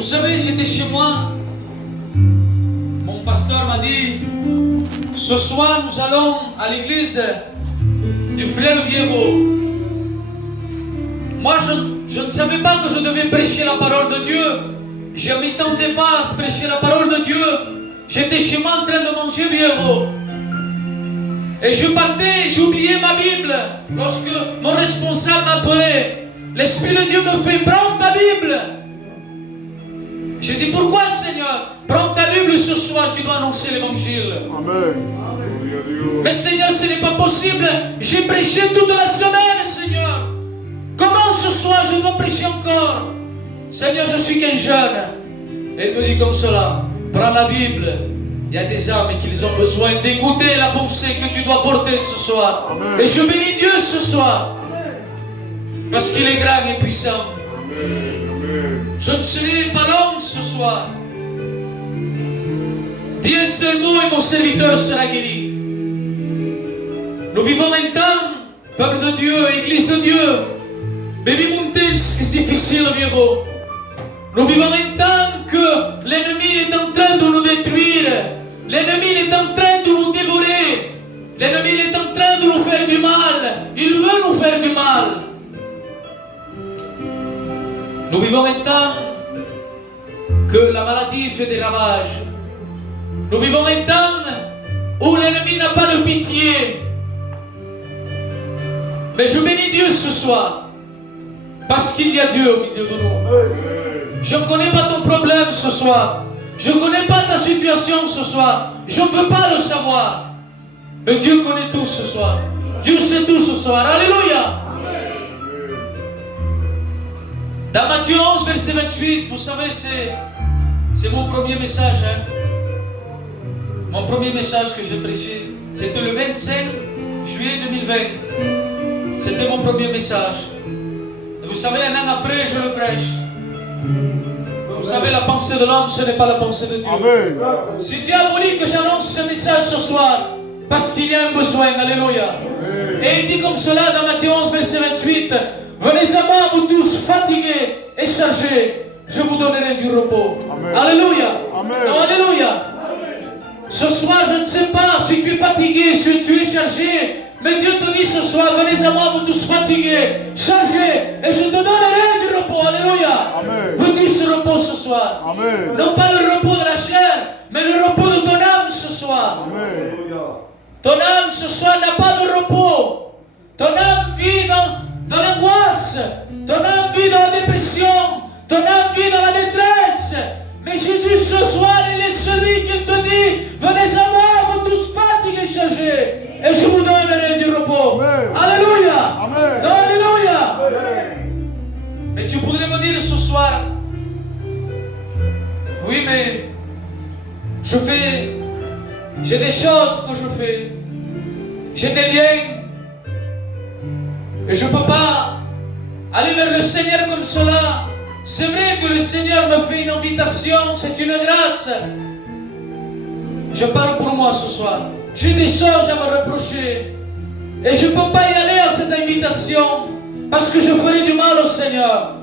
Vous savez, j'étais chez moi. Mon pasteur m'a dit, ce soir nous allons à l'église du frère Vieiro. Moi, je ne savais pas que je devais prêcher la parole de Dieu. Je ne m'attendais pas à prêcher la parole de Dieu. J'étais chez moi en train de manger Vieiro. Et je partais, j'oubliais ma Bible. Lorsque mon responsable m'appelait, l'Esprit de Dieu me fait, prends ta Bible. J'ai dit, pourquoi Seigneur? Prends ta Bible ce soir, tu dois annoncer l'évangile. Amen. Mais Seigneur, ce n'est pas possible. J'ai prêché toute la semaine, Seigneur. Comment ce soir je dois prêcher encore? Seigneur, je suis qu'un jeune. Et il me dit comme cela, prends la Bible. Il y a des âmes qui ont besoin d'écouter la pensée que tu dois porter ce soir. Amen. Et je bénis Dieu ce soir. Parce qu'il est grand et puissant. Amen. Je ne serai pas long ce soir. Dis un seul mot et mon serviteur sera guéri. Nous vivons un temps, peuple de Dieu, Église de Dieu. Baby Mountains, c'est difficile, Vieiro. Nous vivons un temps que l'ennemi est en train de nous détruire. L'ennemi est en train de nous dévorer. L'ennemi est en train de nous faire du mal. Il veut nous faire du mal. Nous vivons un temps que la maladie fait des ravages. Nous vivons un temps où l'ennemi n'a pas de pitié. Mais je bénis Dieu ce soir. Parce qu'il y a Dieu au milieu de nous. Je ne connais pas ton problème ce soir. Je ne connais pas ta situation ce soir. Je ne veux pas le savoir. Mais Dieu connaît tout ce soir. Dieu sait tout ce soir. Alléluia. Dans Matthieu 11, verset 28, vous savez, c'est mon premier message. Hein? Mon premier message que j'ai prêché, c'était le 25 juillet 2020. C'était mon premier message. Et vous savez, un an après, je le prêche. Vous savez, la pensée de l'homme, ce n'est pas la pensée de Dieu. Amen. Si Dieu a voulu que j'annonce ce message ce soir, parce qu'il y a un besoin, alléluia. Et il dit comme cela dans Matthieu 11, verset 28, venez à moi, vous tous fatigués et chargés, je vous donnerai du repos. Amen. Alléluia. Amen. Oh, alléluia. Ce soir, je ne sais pas si tu es fatigué, si tu es chargé, mais Dieu te dit ce soir, venez à moi, vous tous fatigués, chargés, et je te donnerai du repos. Alléluia. Amen. Veux dire ce repos ce soir. Amen. Non pas le repos de la chair, mais le repos de ton âme ce soir. Amen. Ton âme ce soir n'a pas de repos. Ton âme vit dans l'angoisse. Ton âme vit dans la dépression. Ton âme vit dans la détresse. Mais Jésus ce soir, il est celui qui te dit, venez à moi, vous tous fatigués et chargés, et je vous donnerai du repos. Amen. Alléluia. Amen. Alléluia. Amen. Mais tu pourrais me dire ce soir, oui, mais j'ai des choses que je fais, j'ai des liens, et je ne peux pas aller vers le Seigneur comme cela. C'est vrai que le Seigneur me fait une invitation, c'est une grâce. Je parle pour moi ce soir. J'ai des choses à me reprocher, et je ne peux pas y aller à cette invitation, parce que je ferai du mal au Seigneur.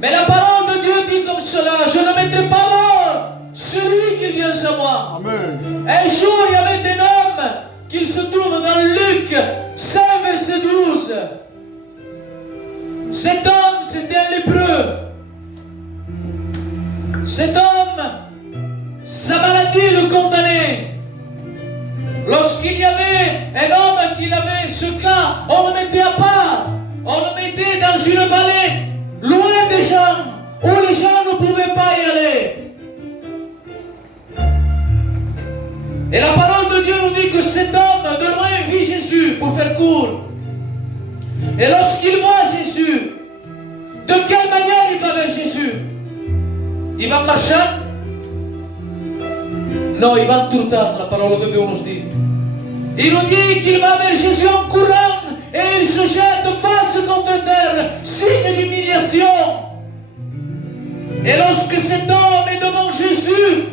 Mais la parole de Dieu dit comme cela, je ne mettrai pas dehors celui qui vient à moi. Amen. Un jour, il y avait un homme qui se trouve dans Luc 5, verset 12. Cet homme, c'était un lépreux. Cet homme, sa maladie le condamnait. Lorsqu'il y avait un homme qui avait ce cas, on le mettait à part. On le mettait dans une vallée, loin des gens, où les gens ne pouvaient pas y aller. Et la parole de Dieu nous dit que cet homme, de loin, vit Jésus, pour faire court. Et lorsqu'il voit Jésus, de quelle manière il va vers Jésus? Il va marcher? Non, il va en tourtant, la parole de Dieu nous dit. Il nous dit qu'il va vers Jésus en courant et il se jette face contre terre, signe d'humiliation. Et lorsque cet homme est devant Jésus,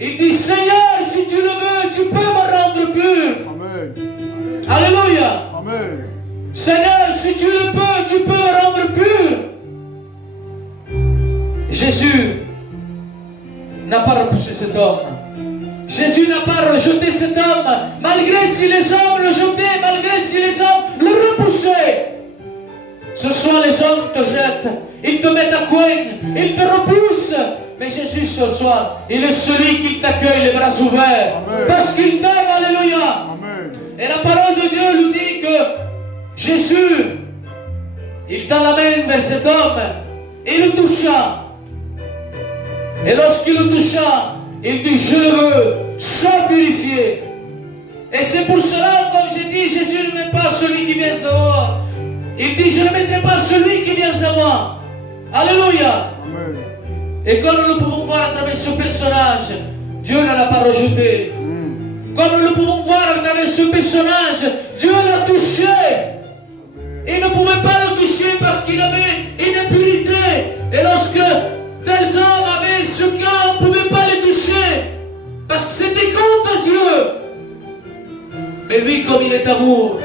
il dit, Seigneur, si tu le veux, tu peux me rendre pur. Amen. Alléluia. Amen. Seigneur, si tu le peux, tu peux me rendre pur. Jésus n'a pas repoussé cet homme. Jésus n'a pas rejeté cet homme, malgré si les hommes le jetaient, malgré si les hommes le repoussaient. Ce soir, les hommes te jettent, ils te mettent à coin, ils te repoussent. Mais Jésus, ce soir, il est celui qui t'accueille les bras ouverts. Amen. Parce qu'il t'aime, alléluia. Amen. Et la parole de Dieu nous dit que Jésus, il tend la main vers cet homme, il le toucha. Et lorsqu'il le toucha, il dit, je le veux, sois purifié. Et c'est pour cela, comme j'ai dit, Jésus ne met pas celui qui vient à moi. Il dit, je ne mettrai pas celui qui vient à moi. Alléluia. Amen. Et comme nous le pouvons voir à travers ce personnage, Dieu ne l'a pas rejeté. Comme nous le pouvons voir à travers ce personnage, Dieu l'a touché. Il ne pouvait pas le toucher parce qu'il avait une impurité. Et lorsque tels hommes avaient ce cas, on ne pouvait pas les toucher. Parce que c'était contagieux. Mais lui, comme il est amour,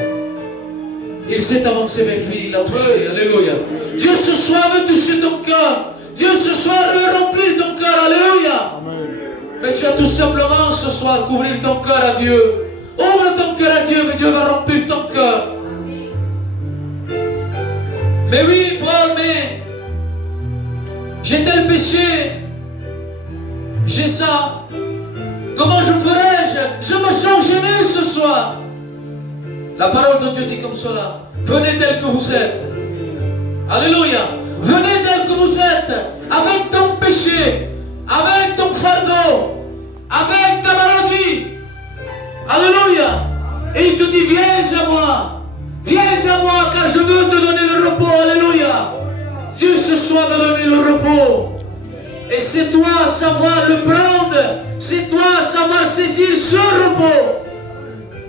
il s'est avancé vers lui, il l'a touché. Alléluia. Dieu ce soir veut toucher ton cœur. Dieu ce soir veut remplir ton cœur. Alléluia. Amen. Mais tu as tout simplement ce soir qu'ouvrir ton cœur à Dieu. Ouvre ton cœur à Dieu, mais Dieu va remplir ton cœur. Mais oui, Paul, mais j'ai tel péché, j'ai ça. Comment je ferais-je? Je me sens gêné ce soir. La parole de Dieu dit comme cela. Venez tel que vous êtes. Alléluia. Venez tel que vous êtes. Avec ton péché. Avec ton fardeau. Avec ta maladie. Alléluia. Et il te dit, viens à moi. Viens à moi car je veux te donner le repos. Alléluia. Dieu ce soir va donner le repos. Et c'est toi à savoir le prendre. C'est toi à savoir saisir ce repos.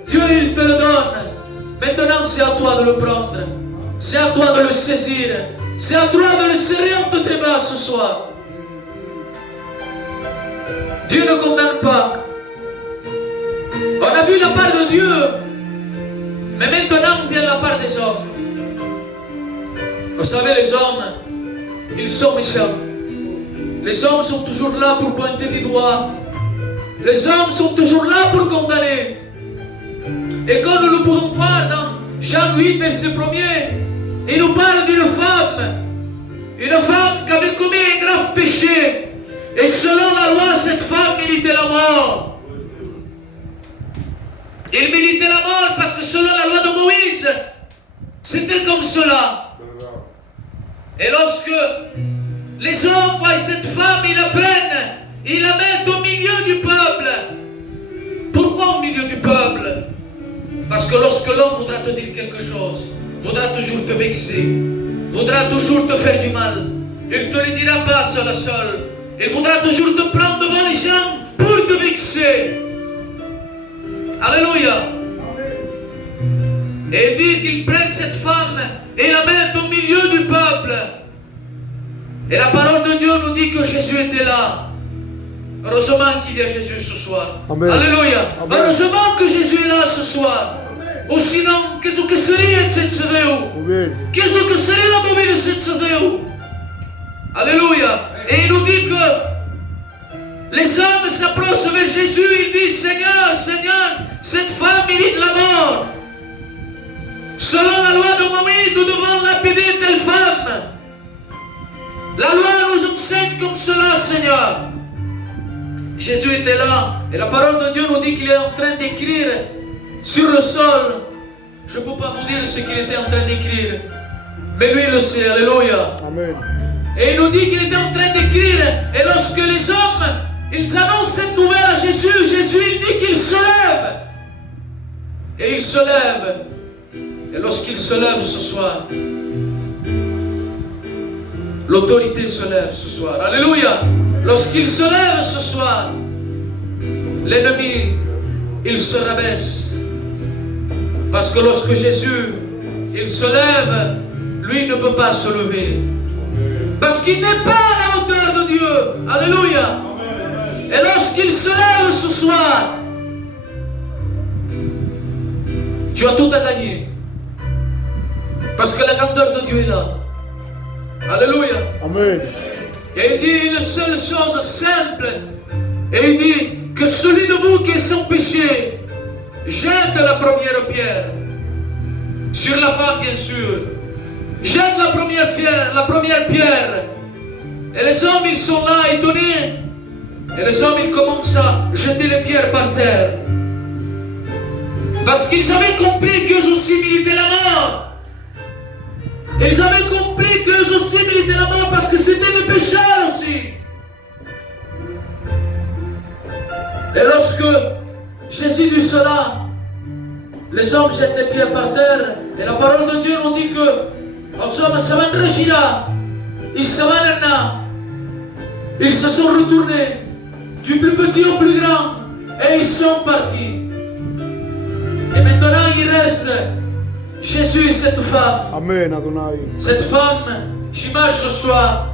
Dieu il te le donne. Maintenant c'est à toi de le prendre. C'est à toi de le saisir. C'est à toi de le serrer entre tes bras ce soir. Dieu ne condamne pas. On a vu la part de Dieu. Mais maintenant vient la part des hommes. Vous savez, les hommes, ils sont méchants. Les hommes sont toujours là pour pointer du doigt. Les hommes sont toujours là pour condamner. Et comme nous le pouvons voir dans Jean 8, verset 1er, il nous parle d'une femme qui avait commis un grave péché. Et selon la loi, cette femme méritait la mort. Il méritait la mort parce que selon la loi de Moïse, c'était comme cela. Et lorsque les hommes voient cette femme, ils la prennent, ils la mettent au milieu du peuple. Pourquoi au milieu du peuple? Parce que lorsque l'homme voudra te dire quelque chose, voudra toujours te vexer, voudra toujours te faire du mal, il ne te le dira pas seul à seul. Il voudra toujours te prendre devant les gens pour te vexer. Alléluia. Et il dit qu'il prenne cette femme et la mette au milieu du peuple. Et la parole de Dieu nous dit que Jésus était là. Heureusement qu'il y a Jésus ce soir. Amen. Alléluia. Amen. Heureusement que Jésus est là ce soir. Ou sinon, qu'est-ce que serait cette Amen. Qu'est-ce que serait la mobile de cette Alléluia. Et il nous dit que les hommes s'approchent vers Jésus. Ils disent, Seigneur, Seigneur, cette femme mérite la mort. Selon la loi de Moïse, nous devons lapider telle femme. La loi nous enseigne comme cela, Seigneur. Jésus était là. Et la parole de Dieu nous dit qu'il est en train d'écrire sur le sol. Je ne peux pas vous dire ce qu'il était en train d'écrire. Mais lui, il le sait. Alléluia. Amen. Et il nous dit qu'il était en train d'écrire. Et lorsque les hommes, ils annoncent cette nouvelle à Jésus, Jésus, il dit qu'il se lève. Et il se lève. Et lorsqu'il se lève ce soir, l'autorité se lève ce soir. Alléluia. Lorsqu'il se lève ce soir, l'ennemi, il se rabaisse. Parce que lorsque Jésus, il se lève, lui ne peut pas se lever. Parce qu'il n'est pas à la hauteur de Dieu. Alléluia. Et lorsqu'il se lève ce soir, tu as tout à gagner. Parce que la grandeur de Dieu est là. Alléluia. Amen. Et il dit une seule chose simple. Et il dit que celui de vous qui est sans péché jette la première pierre. Sur la femme, bien sûr. Jette la première pierre. Et les hommes, ils sont là étonnés. Et les hommes, ils commencent à jeter les pierres par terre. Parce qu'ils avaient compris qu'eux aussi méritaient la mort. Ils avaient compris qu'eux aussi méritaient la mort parce que c'était des pécheurs aussi. Et lorsque Jésus dit cela, les hommes jettent les pierres par terre. Et la parole de Dieu nous dit que les hommes se van retirar. Ils se van anar. Ils se sont retournés du plus petit au plus grand. Et ils sont partis. Et maintenant il reste Jésus et cette femme. Amen, Adonai. Cette femme qui marche ce soir,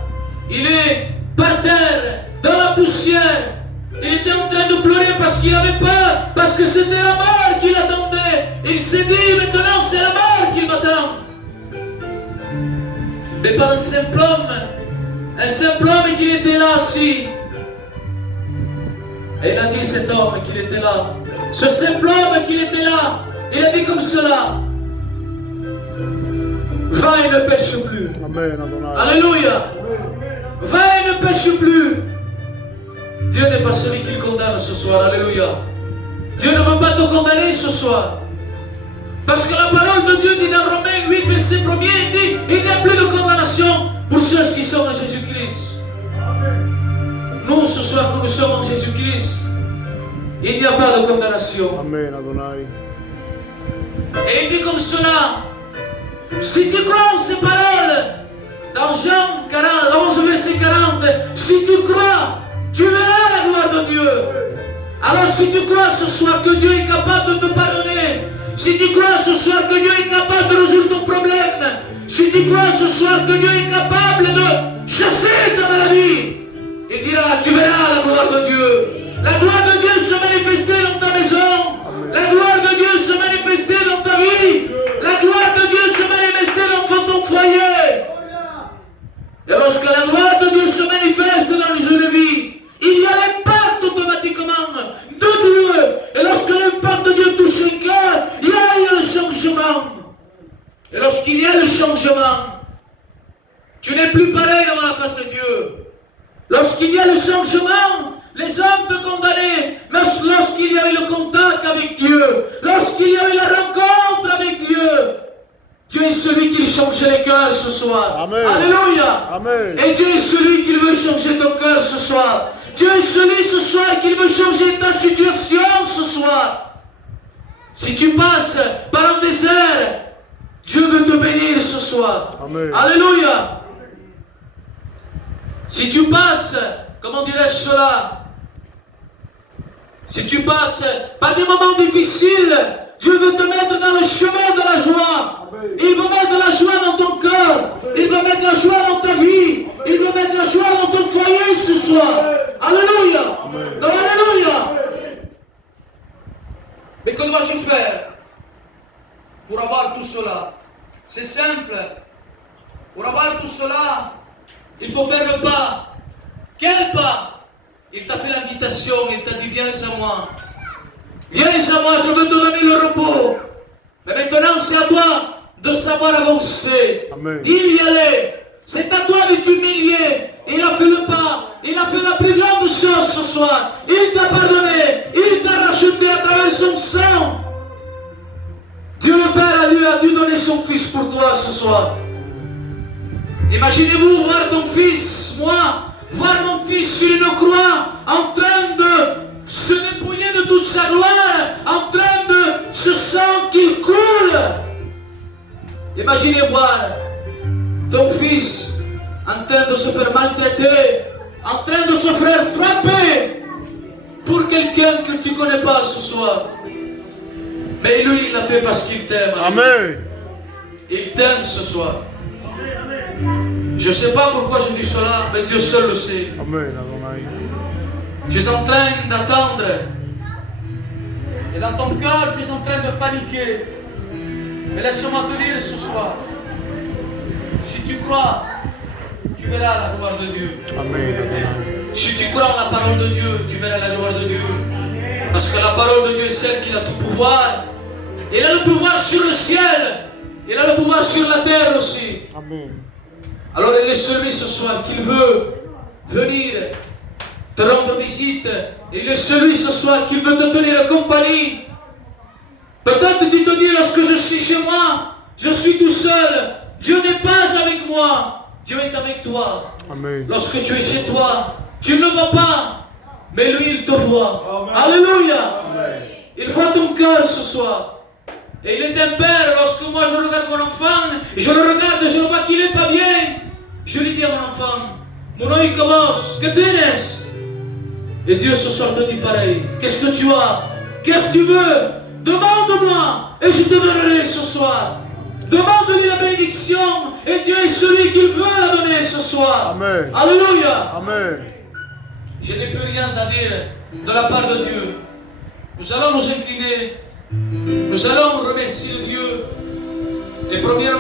il est par terre, dans la poussière. Il était en train de pleurer parce qu'il avait peur, parce que c'était la mort qui l'attendait. Il s'est dit, maintenant c'est la mort qui m'attend. Mais par un simple homme qui était là assis. Et il a dit cet homme qu'il était là. Ce simple homme qu'il était là, il a dit comme cela. Va et ne pêche plus. Amen, Adonai. Alléluia. Va et ne pêche plus. Dieu n'est pas celui qui le condamne ce soir. Alléluia. Dieu ne veut pas te condamner ce soir. Parce que la parole de Dieu dit dans Romains 8, verset 1er, il dit, il n'y a plus de condamnation pour ceux qui sont en Jésus-Christ. Nous, ce soir, que nous sommes en Jésus-Christ, il n'y a pas de condamnation. Amen, Adonai. Et il dit comme cela, si tu crois en ces paroles, dans Jean 11, verset 40, si tu crois, tu verras la gloire de Dieu. Alors si tu crois ce soir que Dieu est capable de te pardonner, si tu crois ce soir que Dieu est capable de résoudre ton problème, si tu crois ce soir que Dieu est capable de chasser ta maladie, il dira, tu verras la gloire de Dieu. La gloire de Dieu se manifester dans ta maison. La gloire de Dieu se manifester dans ta vie. La gloire de Dieu se manifester dans ton foyer. Et lorsque la gloire de Dieu se manifeste dans les jeunes vies, il y a l'impact automatiquement de Dieu. Et lorsque l'impact de Dieu touche un cœur, il y a le changement. Et lorsqu'il y a le changement, tu n'es plus pareil devant la face de Dieu. Lorsqu'il y a le changement, les hommes te condamnaient. Mais lorsqu'il y a eu le contact avec Dieu, lorsqu'il y a eu la rencontre avec Dieu, Dieu est celui qui change les cœurs ce soir. Amen. Alléluia. Amen. Et Dieu est celui qui veut changer ton cœur ce soir. Dieu est celui ce soir qui veut changer ta situation ce soir. Si tu passes par un désert, Dieu veut te bénir ce soir. Amen. Alléluia. Si tu passes, comment dirais-je cela? Si tu passes par des moments difficiles, Dieu veut te mettre dans le chemin de la joie. Il veut mettre la joie dans ton cœur. Il veut mettre la joie dans ta vie. Il veut mettre la joie dans ton foyer ce soir. Alléluia. Non, alléluia. Mais que dois-je faire pour avoir tout cela? C'est simple. Pour avoir tout cela, il faut faire le pas. Quel pas? Il t'a fait l'invitation, il t'a dit viens à moi. Viens à moi, je veux te donner le repos. Mais maintenant c'est à toi de savoir avancer. Amen. D'y aller. C'est à toi de t'humilier. Il a fait le pas. Il a fait la plus grande chose ce soir. Il t'a pardonné. Il t'a racheté à travers son sang. Dieu le Père a dû donner son Fils pour toi ce soir. Imaginez-vous voir ton fils, moi, voir mon fils sur une croix, en train de se dépouiller de toute sa gloire, en train de ce sang qu'il coule. Imaginez voir ton fils en train de se faire maltraiter, en train de se faire frapper pour quelqu'un que tu ne connais pas ce soir. Mais lui, il l'a fait parce qu'il t'aime. Amen. Il t'aime ce soir. Je ne sais pas pourquoi je dis cela, mais Dieu seul le sait. Amen, Adonai. Tu es en train d'attendre. Et dans ton cœur, tu es en train de paniquer. Mais laisse-moi te dire ce soir. Si tu crois, tu verras la gloire de Dieu. Amen, Adonai. Si tu crois en la parole de Dieu, tu verras la gloire de Dieu. Parce que la parole de Dieu est celle qui a tout pouvoir. Il a le pouvoir sur le ciel. Il a le pouvoir sur la terre aussi. Amen. Alors il est celui ce soir qu'il veut venir te rendre visite. Il est celui ce soir qui veut te tenir compagnie. Peut-être tu te dis, lorsque je suis chez moi, je suis tout seul. Dieu n'est pas avec moi. Dieu est avec toi. Amen. Lorsque tu es chez toi, tu ne le vois pas. Mais lui, il te voit. Alléluia. Il voit ton cœur ce soir. Et il est un père. Lorsque moi je regarde mon enfant, je le regarde, je le vois qu'il n'est pas bien. Je lui dis à mon enfant, mon oeil commence, que tienes? Et Dieu ce soir te dit pareil. Qu'est-ce que tu as? Qu'est-ce que tu veux? Demande-moi et je te donnerai ce soir. Demande-lui la bénédiction et Dieu est celui qui veut la donner ce soir. Amen. Alléluia. Amen. Je n'ai plus rien à dire de la part de Dieu. Nous allons nous incliner. Nous allons remercier Dieu. Et premièrement,